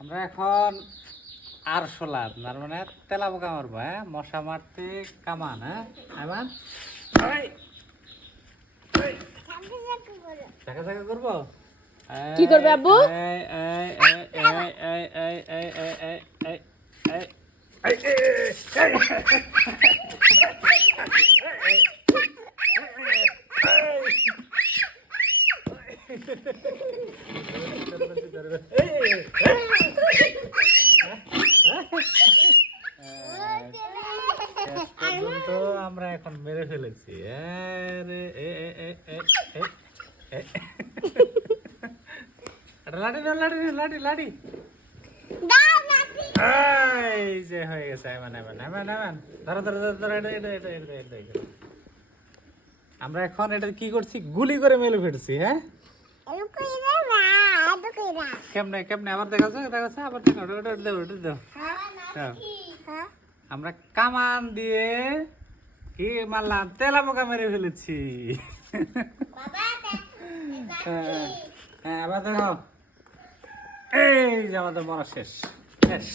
আমরা এখন আরশোলা তার মানে তেলা পোকা মারবো, হ্যাঁ, মশা মারতে কামান, হ্যাঁ আইমান দেখা দেখা করবো। কি করবে আব্বু? পর্যন্ত আমরা এখন মেরে ফেলেছি। লাঠি লাঠি লাঠি লাঠি এই যে হয়ে গেছে। ধরো ধরো ধরো ধরো, এটা। আমরা এখন এটা কি করছি, গুলি করে মেলে ফেলছি। হ্যাঁ কেমনে কেমনে আবার দেখাচ্ছ দেখাচ্ছ আবার দেখো, ওটা দেবো ওটা দেবো। আমরা কামান দিয়ে কি মারলাম, তেলা পোকা মেরে ফেলেছি। হ্যাঁ আবার দেখো, এই যে আমাদের মরা শেষ শেষ।